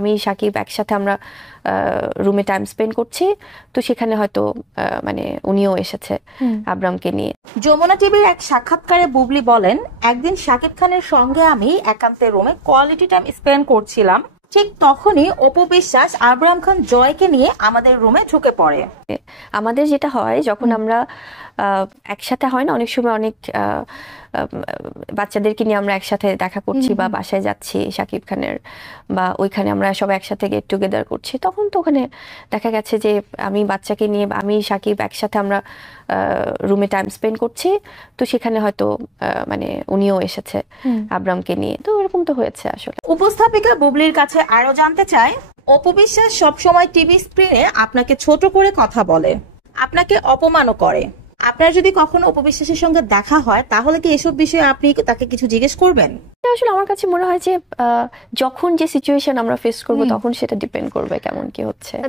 আমি সাকিব একসাথে আমরা রুমে টাইম স্পেন্ড করছি, তো সেখানে হয়তো মানে উনিও এসেছে আবরামকে নিয়ে। যমুনা টিভির এক সাক্ষাৎকারে বুবলি বলেন, একদিন শাকিব খানের সঙ্গে আমি একান্তে রুমে কোয়ালিটি টাইম স্পেন্ড করছিলাম, ঠিক তখনই অপু বিশ্বাস আবরাম খান জয়কে নিয়ে আমাদের রুমে ঢুকে পড়ে। আমাদের যেটা হয় যখন আমরা একসাথে হয় না, অনেক সময় অনেক বাচ্চাদেরকে নিয়ে আমরা একসাথে দেখা করছি বা বাসায় যাচ্ছি শাকিব খানের, বা ওইখানে আমরা সবাই একসাথে গেট টুগেদার করছি, তখন তো ওখানে দেখা গেছে যে আমি বাচ্চাকে নিয়ে আমি সাকিব একসাথে আমরা রুমে টাইম স্পেন্ড করছি, তো সেখানে হয়তো মানে উনিও এসেছে আবরামকে নিয়ে, তো এরকম তো হয়েছে আসলে। উপস্থাপিকা বুবলির কাছে আরো জানতে চায়, অপু বিশ্বাস সবসময় টিভি স্ক্রিনে আপনাকে ছোট করে কথা বলে, আপনাকে অপমানও করে। আপনার যদি কখনো অপু বিশ্বাসের সঙ্গে দেখা হয় তাহলে কি এসব বিষয়ে আপনি তাকে কিছু জিজ্ঞেস করবেন? আসলে আমার কাছে মনে হয় যে যখন যে সিচুয়েশন আমরা ফেস করব তখন সেটা ডিপেন্ড করবে কেমন কি হচ্ছে। না,